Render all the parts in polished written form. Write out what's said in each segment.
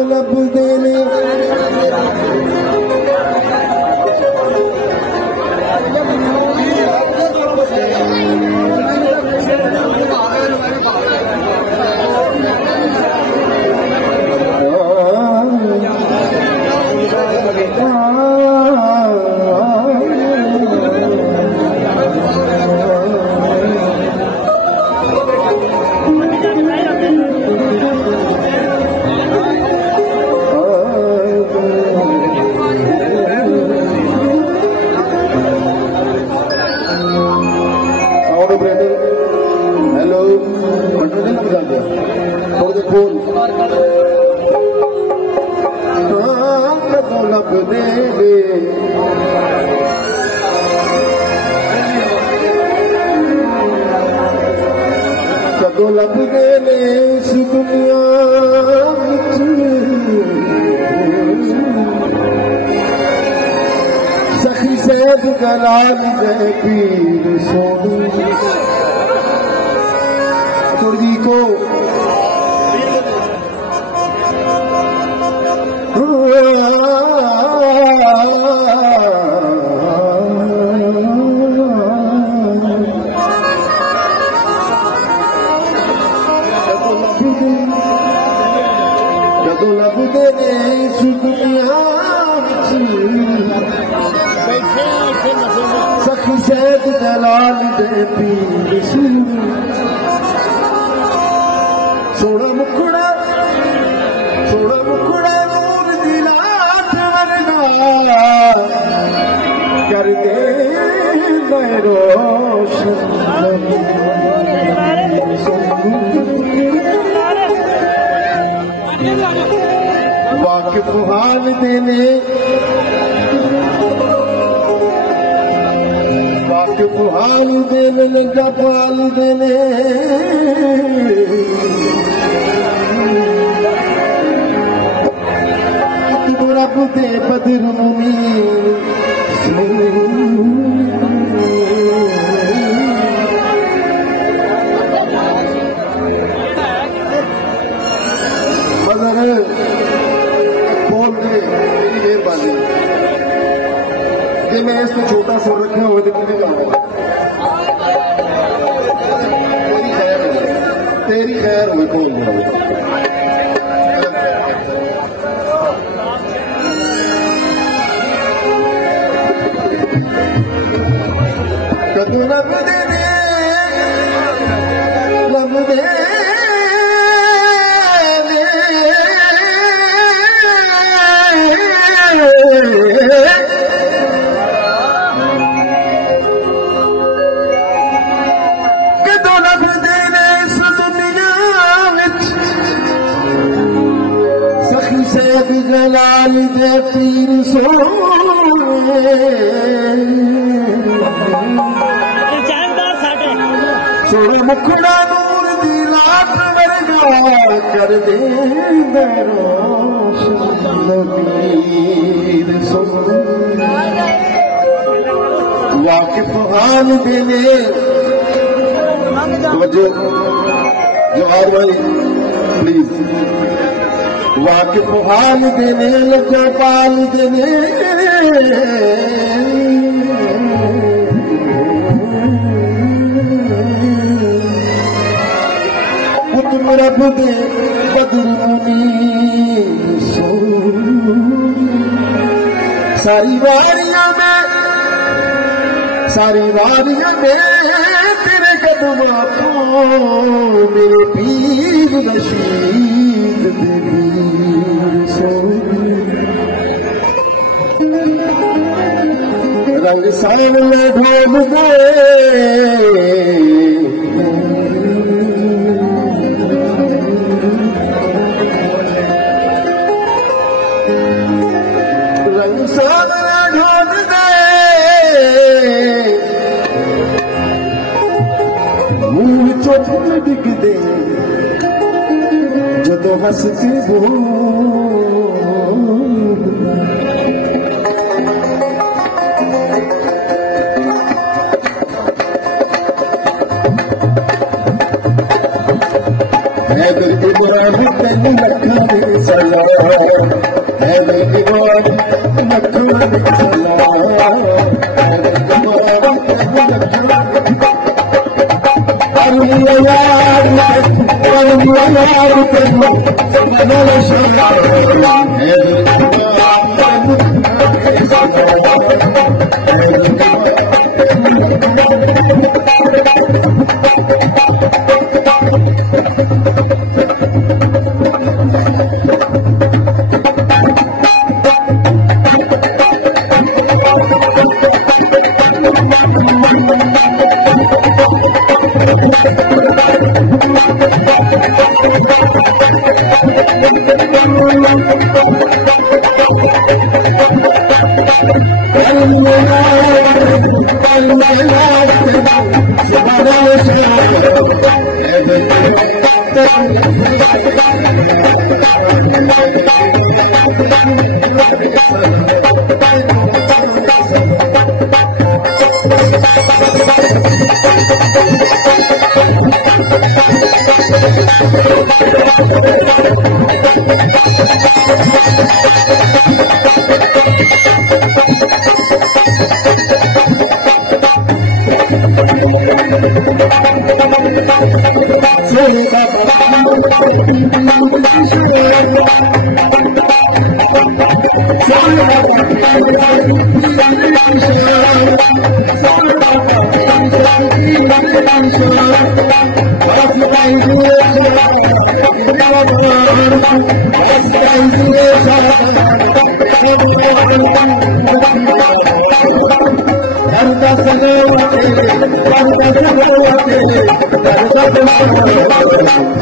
कदों लभदे ने कदों लभदे ने इस दुनिया सखी सैद जलाल दे पीर सोनी तुर्गी को कदों लभदे ने इस दुनिया सखी सैद जलाल दे पीर सोना मुखड़ा नूर दी लाट वर्गा कर दे मैं रोशन वाकिफ हाल देने वाकिफ हाल देने लगा पाल देने तुम रब दे बदर मुनीर मैं इसको छोटा सा रखा हुआ दिखने का तेरी खैर मैं खोल कदों लभदे ने जलाल दे पीर सोने मुखड़ा नूर दी लाट वर्गा कर दे वाकिफ हाल देने जवाहर भाई प्लीज वाकिफ हाल देने लगा पाल देने तुम रब दे बदर मुनीर सारी वारियां में तेरे कदमों को मेरे पीर नशीद देवी रंग साल में ढोल दे रंग साल में ढोल दे मुंह चोट डिग दे जदों हंस के बोल हैदर इब्राहिम तेन लखन सलाम हैदर इब्राहिम लखन सलाम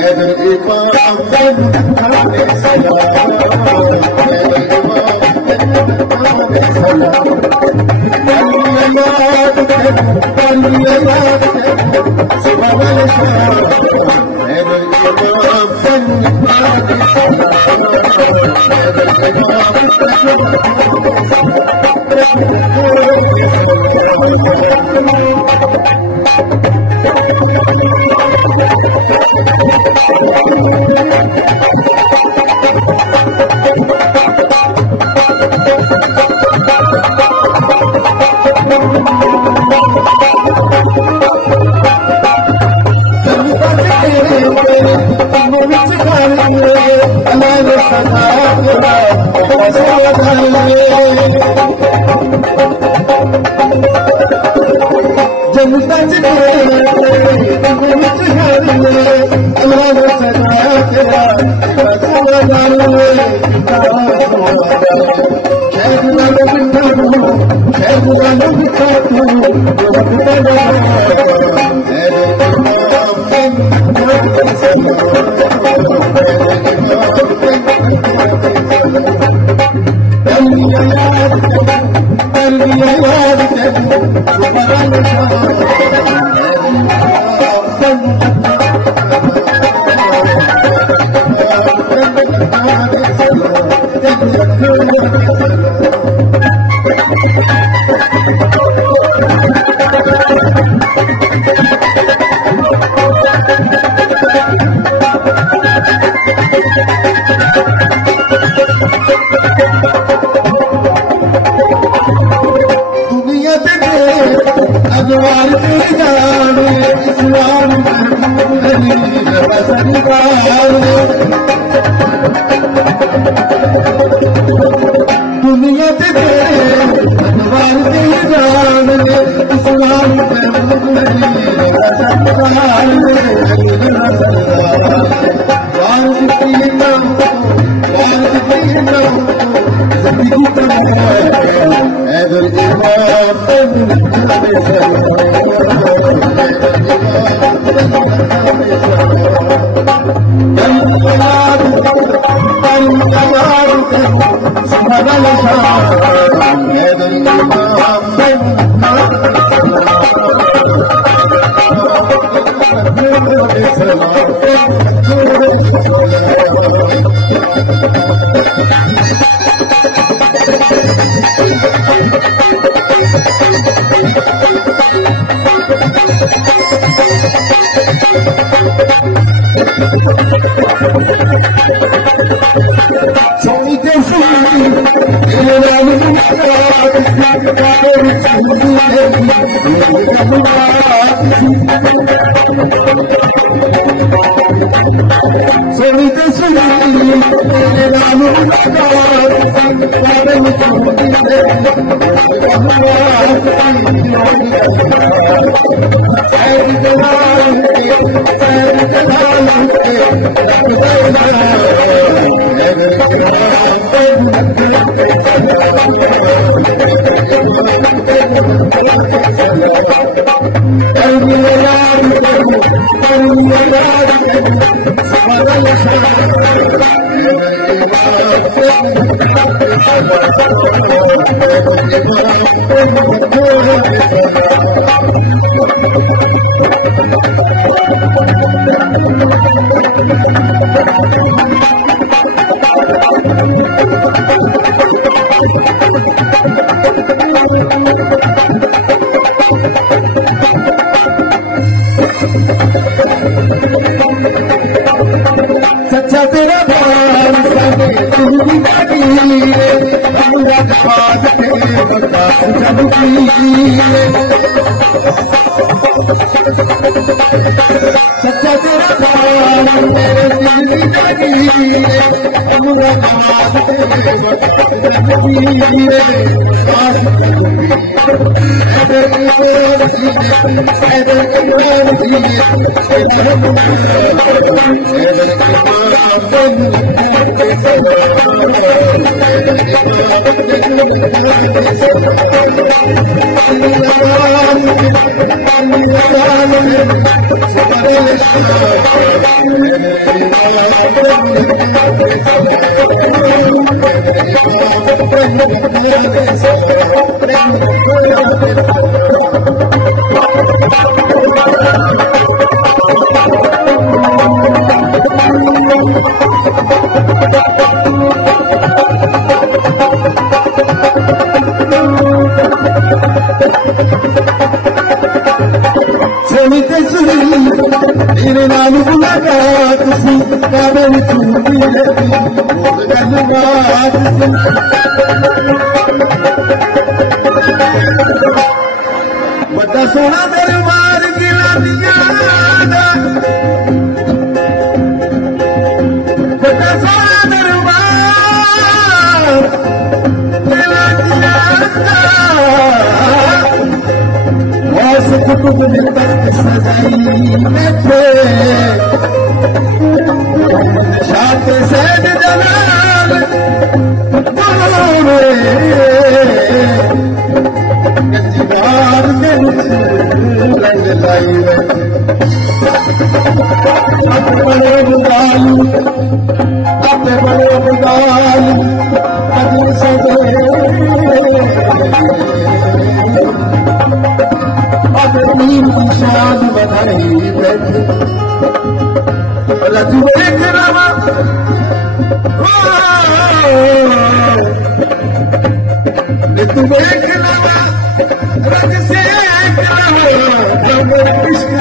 हैदर इब्राहिम सोनी कैसी तेरे नाम सोनी कैसी तेरे नाम सच्चा तेरा भान सगे तुझी सच्चा तेरा भान मेरे तेरे नाम मुलाकात सी काबल छूटी बड़ा सोना दरबार दिला दिया बड़ा सोना दरबार दिला दिया कुतुब ने तख्त सजाई थे शात सैद जलाल गंजीदार ने रंग लाई बड़े बुगालू अपने बड़े बुगालू कदम सजे नीम की शान बधाई बैठे तू एक रवा तू एक रवा रंग से जब इश्क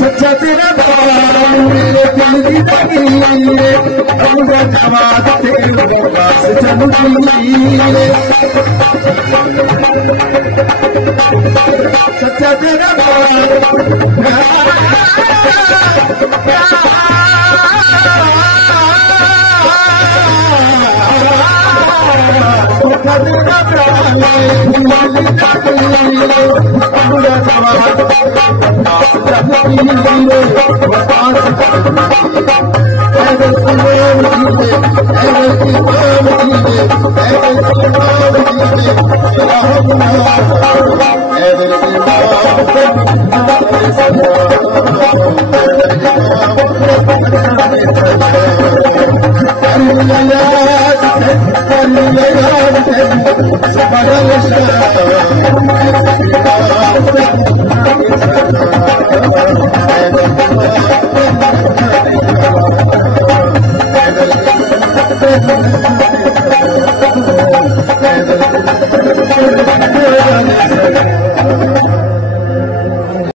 सच्चा तेरा बाल मेरे दिल की दलील हमका जवाब तेरे पास चलूंगी सच्चा तेरा